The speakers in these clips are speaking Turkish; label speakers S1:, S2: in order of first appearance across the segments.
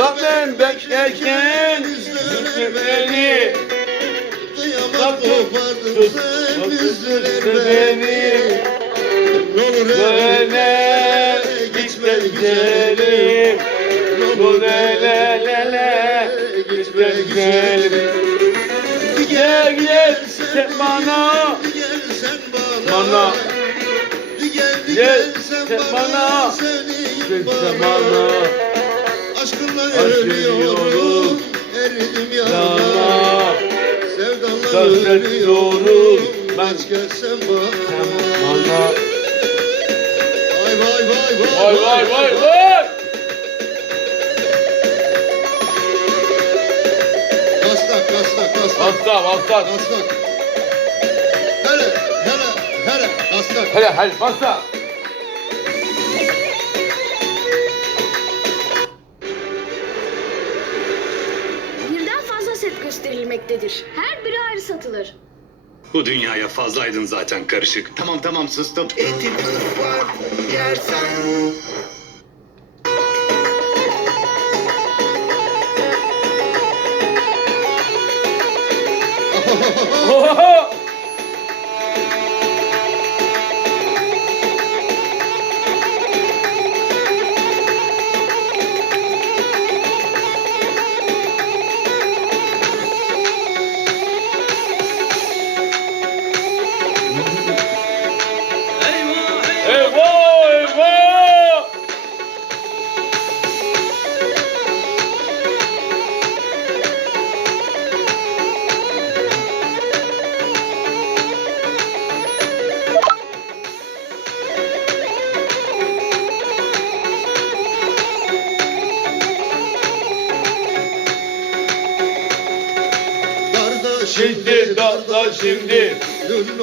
S1: Zaten beklerken Üzdü beni.
S2: Kıyamet kopardın sen üzdüler beni. Ne olur
S1: Böyle gitme güzelim. Böyle le le gitme güzelim. Gel gel sen bana.
S2: Gel sen bana. Gel
S1: Gel
S2: gel sen bana. Sevdiğim
S1: Sen
S2: bana
S1: Ölüyorum.
S2: Eridim yana Sevdanla ölüyorum. Aç gelsen bana. Vay vay vay
S1: Vay vay vay. vay
S2: Kastak kastak kastak.
S1: Hasta hasta
S2: Kastak. Hele hele hele kastak.
S1: Hele hele hasta
S3: set gösterilmektedir. Her biri ayrı satılır.
S4: Bu dünyaya fazlaydın zaten karışık. Tamam tamam sustum.
S2: Etim var yersen darda
S1: şimdi.
S2: Gözün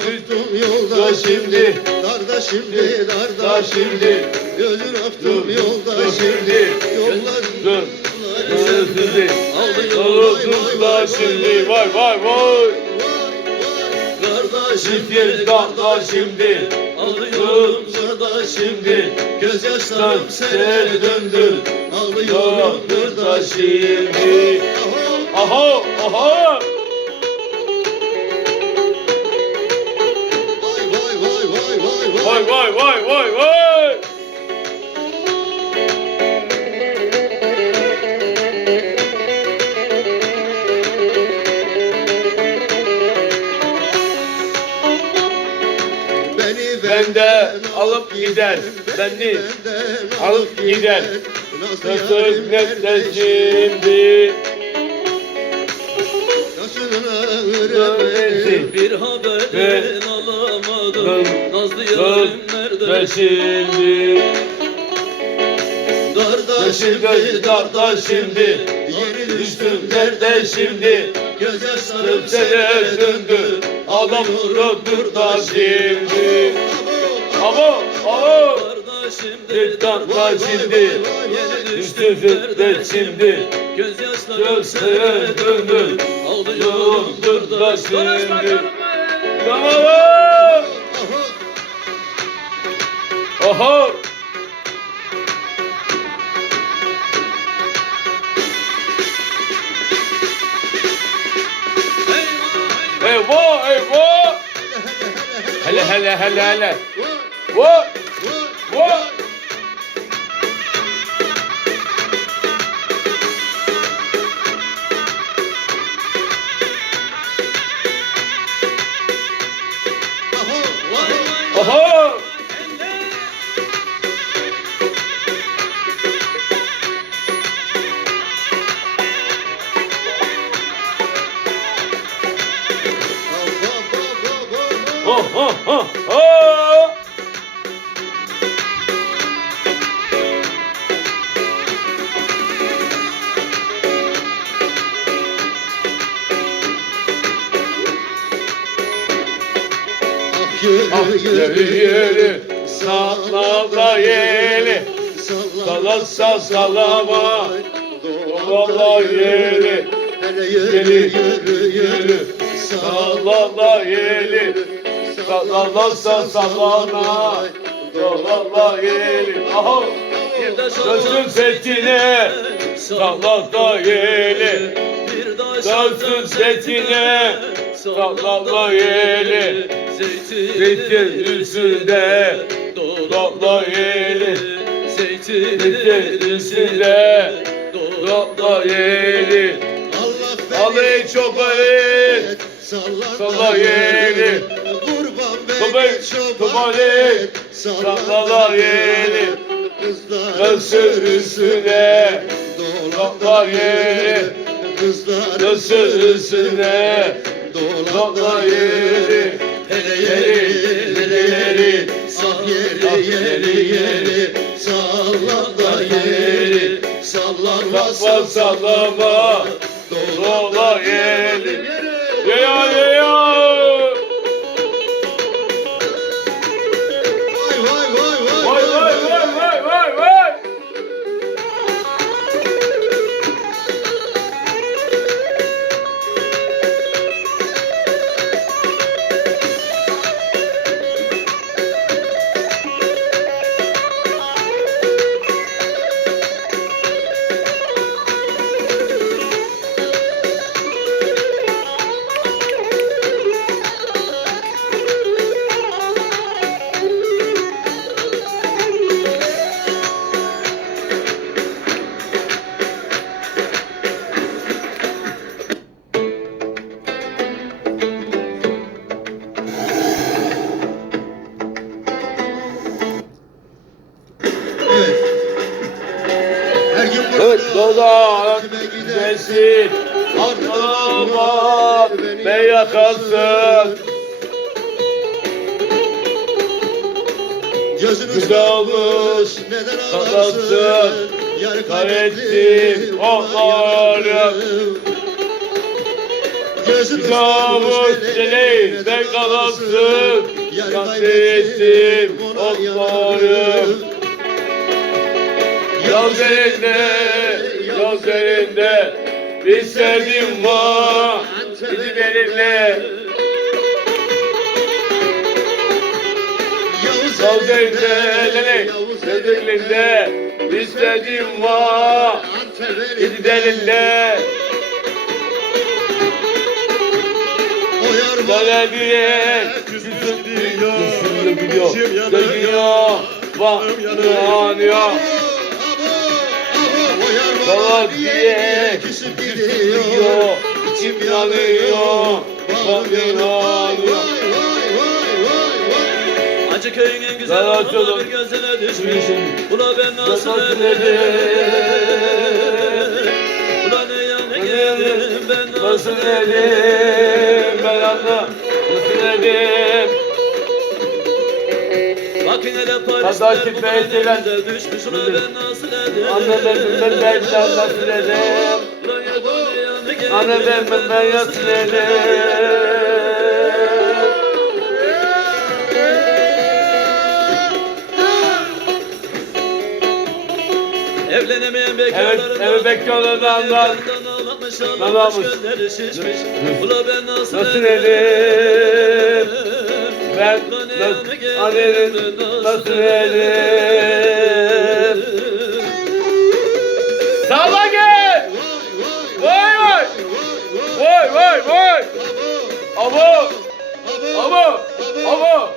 S2: yolda
S1: Da
S2: şimdi. Darda şimdi
S1: Da
S2: darda
S1: şimdi.
S2: Gözün öptüm yolda
S1: Da
S2: şimdi. Yollar
S1: Dur. Sizi Aldım da şimdi. Vay vay vay. Şimdi darda şimdi. Aldım da şimdi.
S2: Gözyaşlarım sene döndü. Ağlıyorum
S1: da şimdi. Aha aha
S2: vay vay Vay vay. Beni
S1: Bende alıp gider. Beni alıp gider. Nasıl nerede şimdi
S5: Bir haberin alamadım Nazlı yarim
S1: Nerede? Şimdi
S2: Darda
S1: Şimdi darda şimdi.
S2: Yeri
S1: Düştüm nerede şimdi.
S2: Gözyaşlarım
S1: Sene döndü. Adam dur da şimdi ama
S5: Kardeşim
S1: Bir darda şimdi. Düştüm nerede şimdi.
S5: Gözyaşlarım
S1: Gözlere
S5: sene
S1: döndü.
S5: Ağlıyorum
S1: Dur da
S5: burada
S1: şimdi. Tamam Aha Eyvah eyvah! Hele hele hele hele! Vay vay yürü yürü Salla da yeli Salla sal sallama Valla yeli
S2: Hele yürü. Yürü
S1: Salla da yeli Salla sal sallama Valla yeli Aha. Gözüm setine Salla da yeli Dönsün setine Salla da yeli Zeytin üstünde Salla yeli
S5: Zeytin
S1: üstünde Salla yeli
S2: Allah
S1: Alayı çok ayet Salla yeli
S2: Kurban beni çoban
S1: tobali,
S2: et
S1: sallala yeli.
S2: Kızlar
S1: Dönsün üstüne
S2: Dolaplar yeri Kızlar
S1: Dönsün üstüne Salla
S2: Hele yeri, hele yeri, sah yeri, yeri, yeri, salla da yeri, sallanma,
S1: Salla sallama. Salla yeli Ya ya
S2: gidersin?
S1: gidersin Arkalama be yakarsın?
S2: Gözünü
S1: Güzel
S2: solmuş
S1: olmuş,
S2: neden ağlarsın? Yar
S1: kaybettim, ağlarım.
S2: Gözünü
S1: Güzel olmuş, dileğim, ben kadarsın,
S2: Yar
S1: kaybettim,
S2: ona
S1: ağlarım. Yaz elinde, yaz elinde Bir sevdim var Yaz elinde, lele Sevdim elinde Bir sevdim var Gidip benimle Böyle diye Küsüm diyor Küsüm gidiyor Dönüyor Bak yanıyor Baba diye
S2: küsüp
S1: gidiyor, içim yanıyor, bak yanıyor.
S5: Acı köyün en güzel
S1: açalım.
S5: bir gözüne düşmüş. Ula ben nasıl ederim? Ula ne yana gelirim ben
S1: Nasıl
S5: ederim
S1: ben anla. Nasıl
S5: hele
S1: Kardeşim
S5: Parisler bu kadar düşmüş. Ula ben nasıl ederim
S1: Anne ben ben nasıl
S5: da ne yana gelirim
S1: Anne ben ben ben nasıl elim
S5: Evlenemeyen bekarları
S1: Evet, evet, bekarlardan da-
S5: şişmiş. Ula ben nasıl
S1: Nasıl elim Ben nasıl Annenin nasıl elim Vay vay vay! Abo! Abo! Abo!
S2: Söyle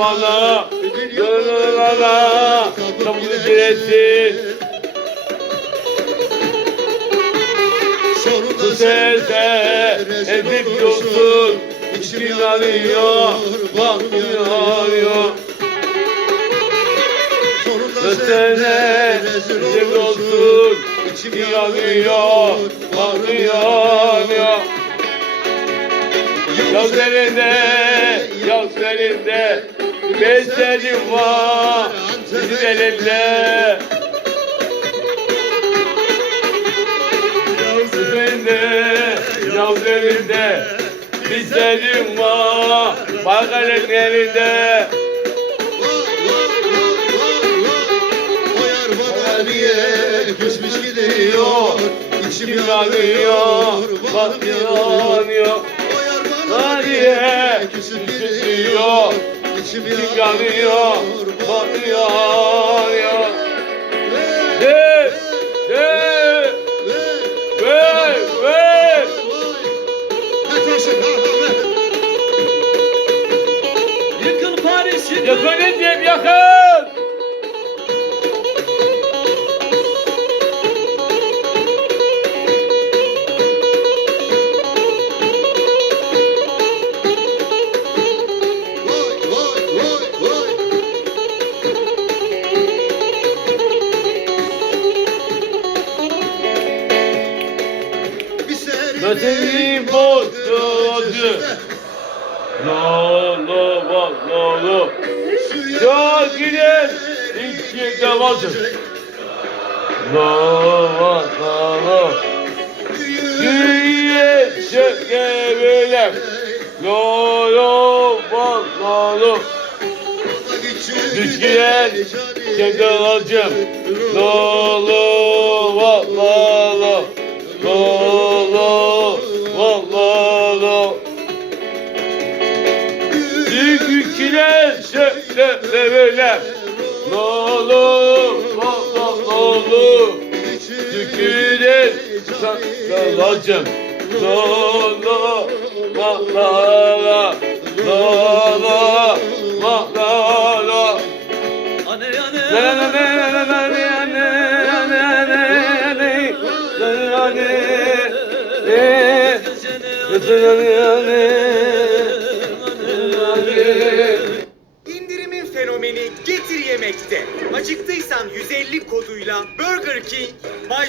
S1: Osmanlı. Gönülana Kapı
S2: giresi
S1: Bu sese edip yoksun İçim yanıyor Baktım yanıyor Sesene
S2: edip
S1: yoksun
S2: İçim yanıyor
S1: Baktım yanıyor Yaz elinde Yaz elinde ben senin var Sizin elinle. Üzerinde Yavuz elinde Bir senin var Bakanın elinde.
S2: Küsmüş gidiyor, içim
S1: yanıyor, bak
S2: yanıyor.
S1: Bariye
S2: küsüp gidiyor, İçim
S1: yanıyor, batıyor ya. Hey! Sözü. Yalova, yalova. Ya giden iki davadır. Yalova, yalova. Dünya şekerler. Yalova, yalova. Düşkiler, kendi alacağım. Yalova. sevilen Ne
S5: olur,
S1: ne olur,
S5: ne
S1: olur. Tükürün salacım Ne olur, ne olur, ne olur,
S6: ne olur Yeah. Yemek'te. Acıktıysan 150 koduyla Burger King, May